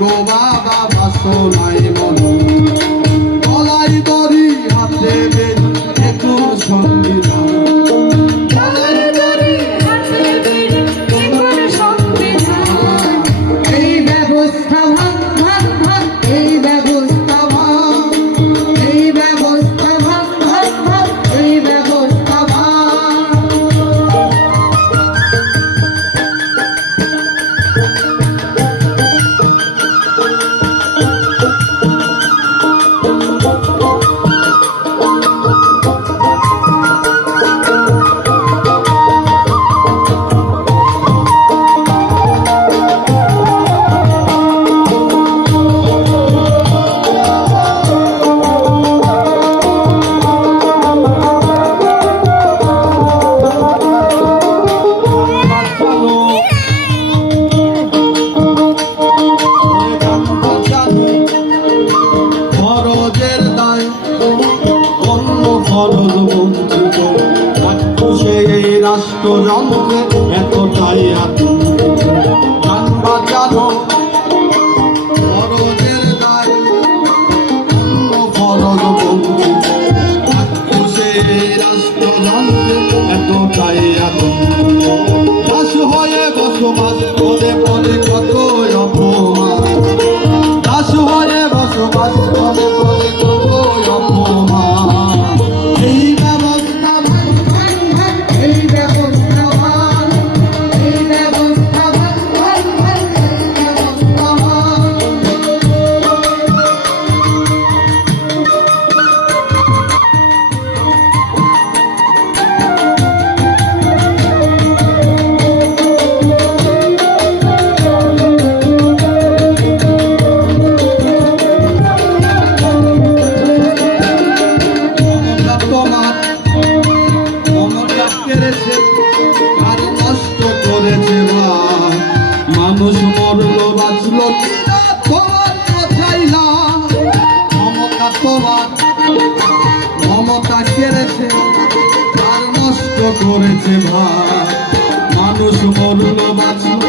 গো বাবা বাসনায় মন গলায় দড়ি হাতে বেরি এখন সংবিধান এই ব্যবস্থা ভাঙ ভাঙ ভাঙ এই ব্যবস্থা ভাঙ এই ব্যবস্থা ভাঙ ভাঙ ভাঙ এই ব্যবস্থা ভাঙ রাষ্ট্রযন্ত্রে এতটাই গান বাজানো ফরজের দায় অন্য ফরজ বঞ্চিত সেই রাষ্ট্রযন্ত্রে এতটাই দাস হয়ে বসবাস করে পরে কত অপমান দাস হয়ে বসবাস করে পরে কত অপমান এই ব্যবস্থা এই ব্যবস্থা এই ব্যবস্থা আর নষ্ট করেছে ভাই মানুষ মরলো বাঁচলো কিনা তোমার কথাই না মমতা তোমার মমতা কেড়েছে আর নষ্ট করেছে ভাই মানুষ মরলো বাঁচলো